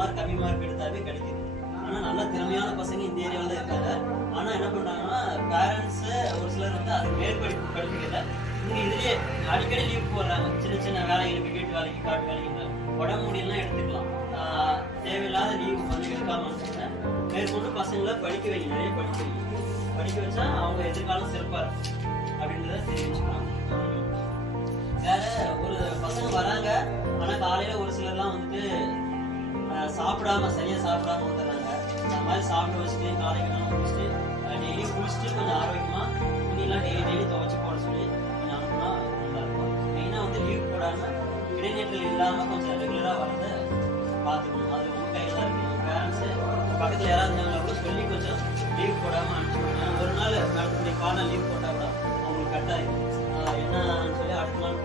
Mark கம்மி mark எடுத்தாவே கிடைக்குது. ஆனால் நல்ல திறமையான பசங்க இந்த ஏரியாவில் தான் இருக்காங்க. ஆனால் என்ன பண்ணுறாங்கன்னா பேரண்ட்ஸு ஒரு சிலர் வந்து அது மேற்படிப்பு படிப்புக்கல இங்கே இதுலேயே அடிக்கடி லீவ் போடுறாங்க. சின்ன சின்ன வேலைகளுக்கு, வீட்டு வேலைக்கு, காட்டு வேலைக்கு, உடம்பு முடியெல்லாம் எடுத்துக்கலாம். தேவையில்லாத லீவு வந்து எடுக்காமல் மேற்கொண்டு பசங்களை படிக்க வைங்க, நிறைய படிக்க வச்சா அவங்க எதிர்காலம் சிறப்பாக இருக்கும் அப்படின்றத தெரிவிச்சுக்கலாம். வேற ஒரு பசங்க வராங்க, ஆனால் காலையில் ஒரு சிலர்லாம் வந்துட்டு சரியாக சாப்பிடாம வந்துடுறாங்க. அந்த மாதிரி சாப்பிட வச்சுட்டு காலைக்கு குடிச்சிட்டு டெய்லி குளிச்சுட்டு கொஞ்சம் ஆரோக்கியமாக துணியெல்லாம் டெய்லி துவைச்சி போட சொல்லி கொஞ்சம் அனுப்புனா நல்லா இருக்கும். மெயினாக வந்து லீவ் போடாமல் இடைநேற்றல் இல்லாமல் கொஞ்சம் ரெகுலராக வரதை பார்த்துக்கணும். அது உங்கள் கையில் தான் இருக்குது. பேரண்ட்ஸு பக்கத்தில் யாராவது இருந்தாங்களா கூட சொல்லி கொஞ்சம் லீவ் போடாமல் அனுப்பிச்சுடுவாங்க. ஒரு நாள் நடத்தக்கூடிய காலம் லீவ் போட்டால் கூட அவங்களுக்கு கட்டாயம் என்னன்னு சொல்லி அடுத்த நாள்